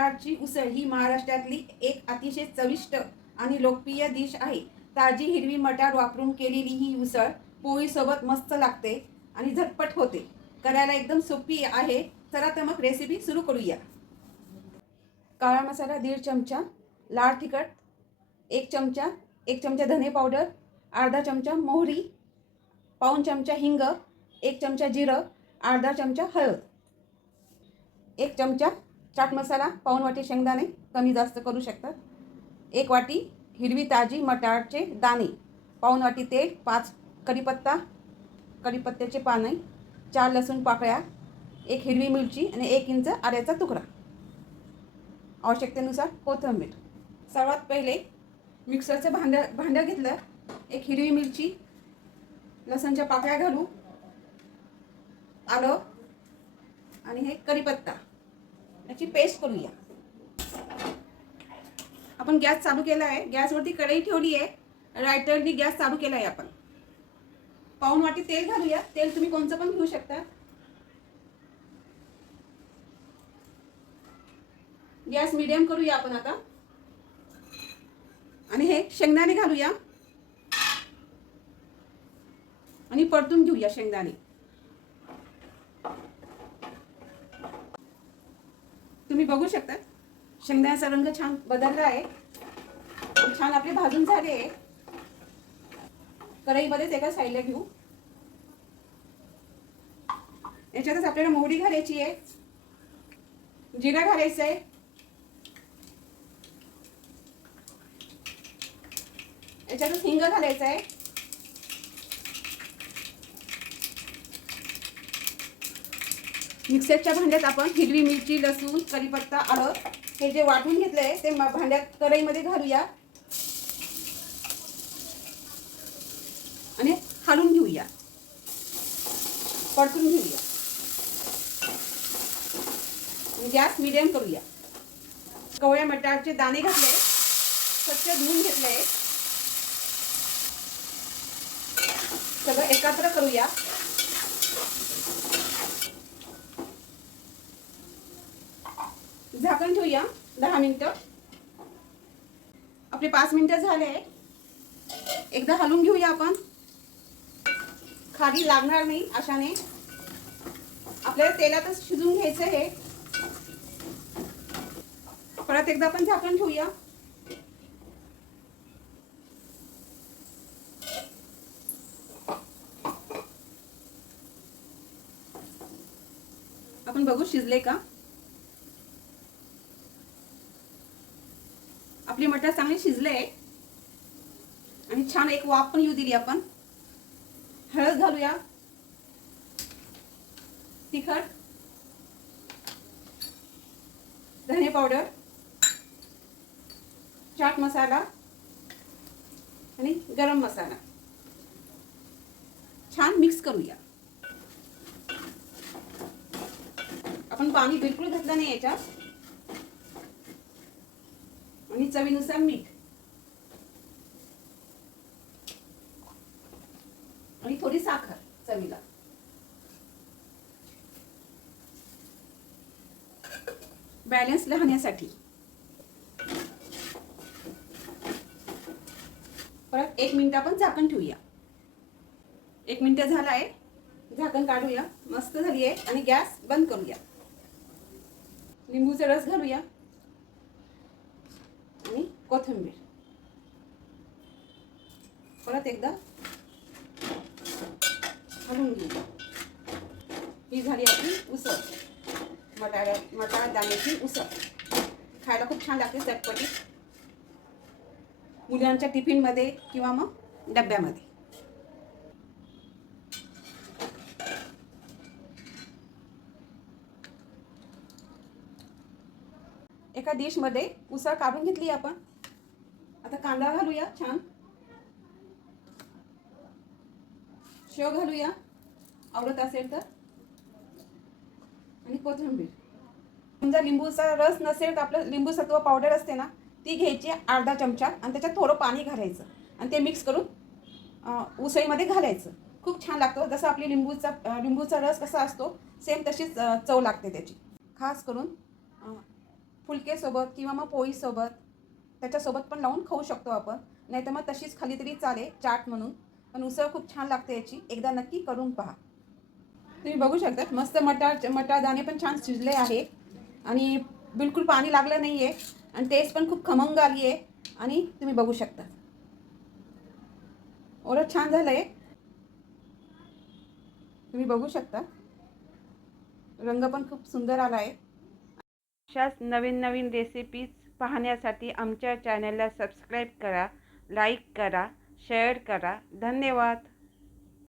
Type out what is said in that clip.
मटारची उसळ ही महाराष्ट्रातली एक अतिशय चविष्ट आणि लोकप्रिय डिश आहे. ताजी हिरवी मटार वापरून केलेली ही उसळ पोळीसोबत मस्त लागते आणि झटपट होते. करायला एकदम सोपी आहे. चला तर मग रेसिपी सुरू करूया. काळा मसाला 1.5 चमचा, लाल तिखट 1 चमचा, 1 चमचा धने पावडर, अर्धा चमचा मोहरी, पाऊण चमचा हिंग, 1 चमचा जिरं, अर्धा चमचा हळद, 1 चमचा चाट मसाला, पाऊण वाटी शेंगदाणे, कमी जास्त करू शकतात, 1 वाटी हिरवी ताजी मटारचे दाणे, पाऊण वाटी तेल, 5 कढीपत्ता, कढीपत्त्याचे पाने, 4 लसूण पाकळ्या, 1 हिरवी मिरची आणि 1 इंच आल्याचा तुकडा. आवश्यकतेनुसार कोथिंबीर. सर्वात पहिले मिक्सरचं भांडं घेतलं. 1 हिरवी मिरची, लसणच्या पाकळ्या घालू, आलं आणि हे कढीपत्ता याची पेस्ट करूया. आपण गॅस चालू केला आहे. गॅसवरती कढई ठेवली आहे. रायटरनी गॅस चालू केला आहे. आपण पाऊण वाटी तेल घालूया. तेल तुम्ही कोणतं पण घेऊ शकता. गॅस मीडियम करूया आपण आता. आणि हे शेंगदाणे घालूया आणि परतून घेऊया शेंगदाणे. तुम्ही बघू शकता शेंगदाण्याचा रंग छान बदलला आहे. छान आपले भाजून झाले. कढईमध्येच एका साईडला घेऊ. याच्यातच आपल्याला मोहरी घालायची आहे, जिरा घालायचं आहे, याच्यातच हिंग घालायचं आहे, मिक्सरच्या भांड्यात आपण हिरवी मिरची, लसूण, कढीपत्ता, आलं हे जे वाटून घेतलंय ते भांड्यात कढईमध्ये घालूया आणि हलवून घेऊया, परतून घेऊया. गॅस मीडियम करूया. कवळ्या मटारचे दाणे घातले, स्वच्छ धुवून घेतले, सगळं एकत्र करूया. झाकण ठेवूया 10 मिनिटं. आपले 5 मिनिटं झाले. एकदा हलवून घेऊया आपण. खाली लागणार नाही अशाने. आपल्याला तेलातच शिजून घ्यायचं हे. परत एकदा आपण झाकण ठेवूया. आपण बघू शिजले का. आपली मटार चांगली शिजले आणि छान एक वाफ पण येऊ दिली आपण. हळद घालूया, तिखट, धने पावडर, चाट मसाला आणि गरम मसाला. छान मिक्स करूया. आपण पाणी बिलकुल घातलं नाही याच्यात. आणि चवीनुसार मीठ आणि थोडी साखर चवीला. बॅलन्स राहण्यासाठी. परत 1 मिनिट आपण झाकण ठेवूया. 1 मिनिट झाला आहे. झाकण काढूया. मस्त झाली आहे आणि गॅस बंद करूया. लिंबूचा रस घालूया आणि कोथिंबीर. परत एकदा हलवून घेऊ. ही झाली आपली उसळ, मटार दाण्याची उसळ. खायला खूप छान लागते, चटपटीत. मुलांच्या टिफिनमध्ये किंवा मग डब्यामध्ये. एका डिशमध्ये उसळ काढून घेतली आपण. आता कांदा घालूया छान, शेव घालूया आवडत असेल तर, आणि कोथिंबीर. समजा लिंबूचा रस नसेल तर आपलं लिंबू सत्व पावडर असते ना, ती घ्यायची अर्धा चमचा आणि त्याच्यात थोडं पाणी घालायचं आणि ते मिक्स करून उसळीमध्ये घालायचं. खूप छान लागतो. जसं आपली लिंबूचा रस कसा असतो सेम तशीच चव लागते त्याची. खास करून फुलकेसोबत किंवा मग पोळीसोबत त्याच्यासोबत पण लावून खाऊ शकतो आपण. नाही तर मग तशीच खाली तरी चालेल चाट म्हणून. पण उसळ खूप छान लागते याची, एकदा नक्की करून पहा. तुम्ही बघू शकता मस्त मटार दाणे पण छान शिजले आहे आणि बिलकुल पाणी लागलं नाही आहे आणि टेस्ट पण खूप खमंग आली आहे. आणि तुम्ही बघू शकता एवढं छान झालं आहे. तुम्ही बघू शकता रंग पण खूप सुंदर आला आहे. अशाच नवीन नवीन रेसिपीज पाहण्यासाठी आमच्या चॅनलला सबस्क्राईब करा, लाईक करा, शेअर करा. धन्यवाद.